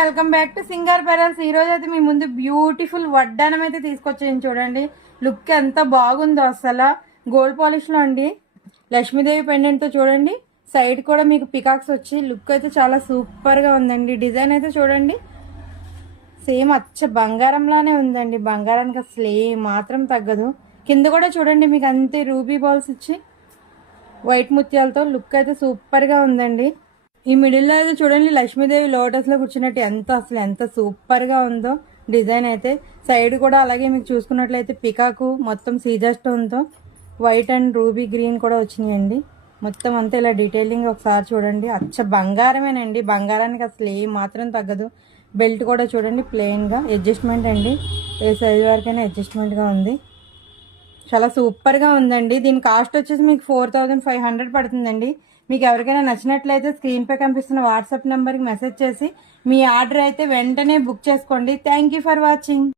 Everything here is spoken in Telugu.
Welcome back to Singar pearls. ఈ రోజు అయితే మీ ముందు బ్యూటిఫుల్ వడ్డానం అయితే తీసుకొచ్చాను. చూడండి లుక్ ఎంత బాగుందో అసలు. గోల్డ్ పాలిష్ లో అండి, లక్ష్మీదేవి పెండెంట్ తో చూడండి. సైడ్ కూడా మీకు పికాక్స్ వచ్చి లుక్ అయితే చాలా సూపర్ గా ఉందండి. డిజైన్ అయితే చూడండి సేమ్ అచ్చ బంగారం లానే ఉందండి. బంగారానికి అసలు ఏ మాత్రం తగ్గదు. కింద కూడా చూడండి మీకు అంతే రూబీ బాల్స్ ఇచ్చి వైట్ ముత్యాలతో లుక్ అయితే సూపర్ గా ఉందండి. ఈ మిడిల్ లో అయితే చూడండి లక్ష్మీదేవి లోటస్ లో కూర్చున్నట్టు ఎంత సూపర్ గా ఉందో డిజైన్ అయితే. సైడ్ కూడా అలాగే మీకు చూసుకున్నట్లయితే పికాకు మొత్తం సీజా స్టోన్ తో వైట్ అండ్ రూబీ గ్రీన్ కూడా వచ్చినాయండి. మొత్తం అంతా ఇలా డీటెయిలింగ్ ఒకసారి చూడండి. అచ్చ బంగారమేనండి, బంగారానికి అసలు ఏ మాత్రం తగ్గదు. బెల్ట్ కూడా చూడండి ప్లెయిన్ గా అడ్జస్ట్మెంట్ అండి, ఏ సైజ్ వరకైనా అడ్జస్ట్మెంట్ గా ఉంది. చాలా సూపర్ గా ఉందండి. దీని కాస్ట్ వచ్చేసి మీకు 4500 పడుతుందండి. మీకు ఎవరికైనా నచ్చినట్లయితే స్క్రీన్ పై కనిపిస్తున్న వాట్సాప్ నెంబర్కి మెసేజ్ చేసి మీ ఆర్డర్ అయితే వెంటనే బుక్ చేసుకోండి. Thank you for watching.